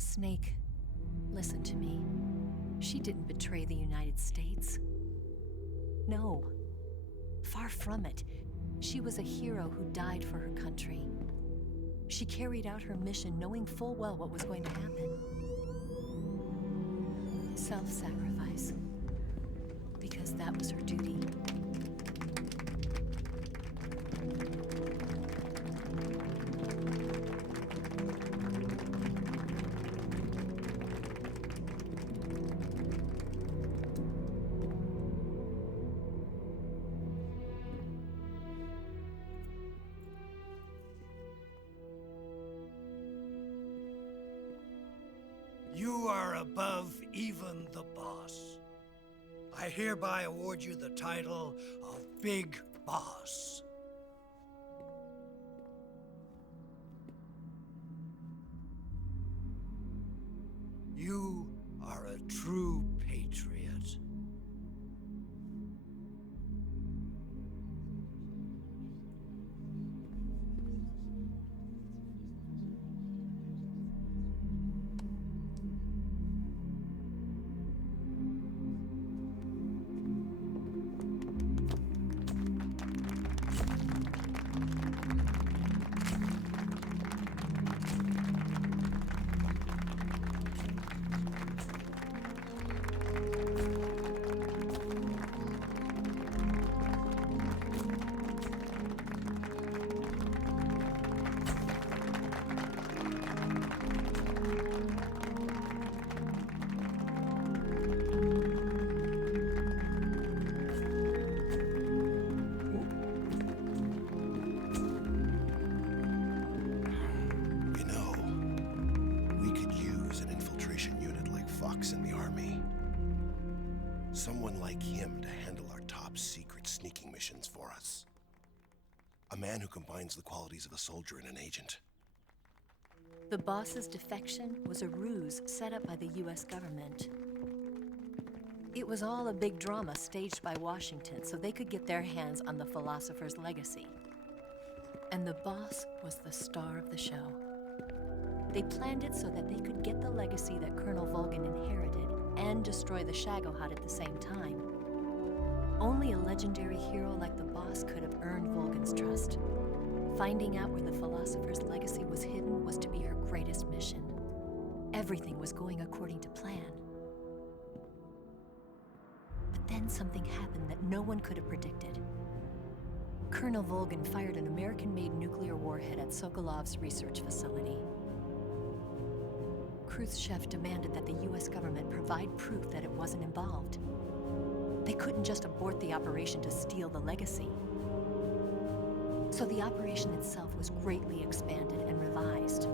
Snake, listen to me. She didn't betray the United States. No. Far from it. She was a hero who died for her country. She carried out her mission knowing full well what was going to happen. Self-sacrifice. Because that was her duty. You are above even the boss. I hereby award you the title of Big Boss. You are a true patriot. In the army. Someone like him to handle our top secret sneaking missions for us. A man who combines the qualities of a soldier and an agent. The boss's defection was a ruse set up by the US government. It was all a big drama staged by Washington so they could get their hands on the philosopher's legacy. And the boss was the star of the show. They planned it so that they could get the legacy that Colonel Volgin inherited and destroy the Shagohod at the same time. Only a legendary hero like the boss could have earned Volgin's trust. Finding out where the philosopher's legacy was hidden was to be her greatest mission. Everything was going according to plan. But then something happened that no one could have predicted. Colonel Volgin fired an American-made nuclear warhead at Sokolov's research facility. Khrushchev demanded that the US government provide proof that it wasn't involved. They couldn't just abort the operation to steal the legacy. So the operation itself was greatly expanded and revised.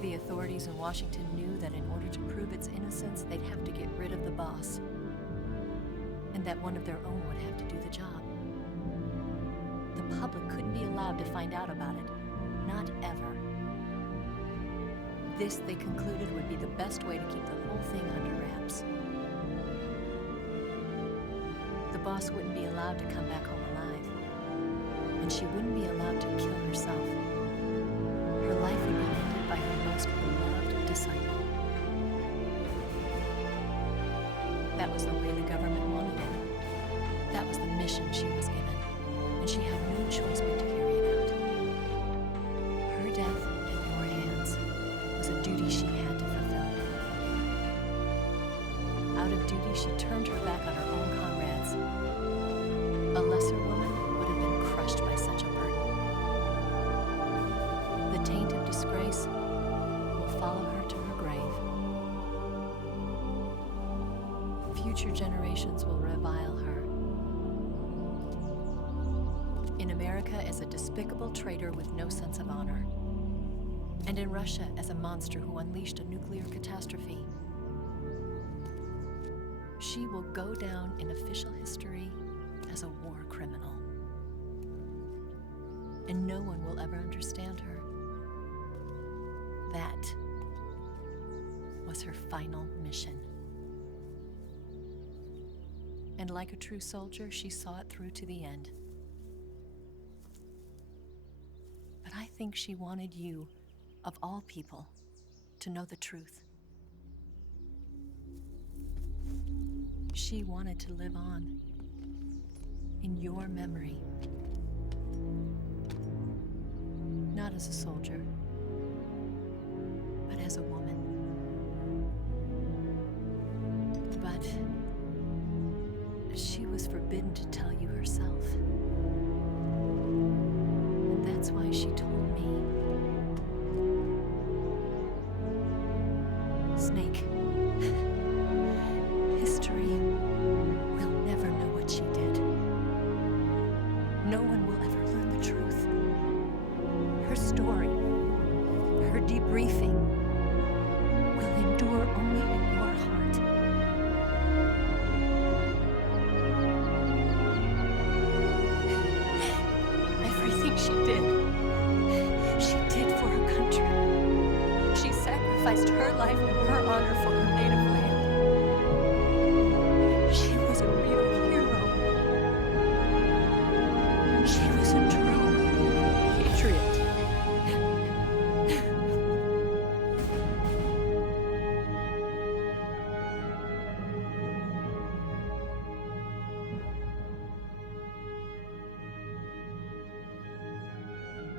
The authorities in Washington knew that in order to prove its innocence, they'd have to get rid of the boss, and that one of their own would have to do the job. The public couldn't be allowed to find out about it. Not ever. This, they concluded, would be the best way to keep the whole thing under wraps. The boss wouldn't be allowed to come back home alive, and she wouldn't be allowed to kill herself. Her life would be ended by her most beloved disciple. That was the way the government wanted it. That was the mission she was given, and she had no choice but to carry it out. Her death in your hands was a duty she had to fulfill. Out of duty, she turned her back on her own comrades. A lesser woman would have been crushed by such a burden. The taint of disgrace will follow her to her grave. Future generations will revile her. In America as a despicable traitor with no sense of honor. And in Russia as a monster who unleashed a nuclear catastrophe. She will go down in official history as a war criminal. And no one will ever understand her. That was her final mission. And like a true soldier, she saw it through to the end. But I think she wanted you, of all people, to know the truth. She wanted to live on in your memory. Not as a soldier, but as a woman. But she was forbidden to tell you herself. And that's why she told me. Snake, history will never know what she did. No one will ever learn the truth. Her story, her debriefing, will endure only in your heart. Everything she did for her country. She sacrificed her life and her honor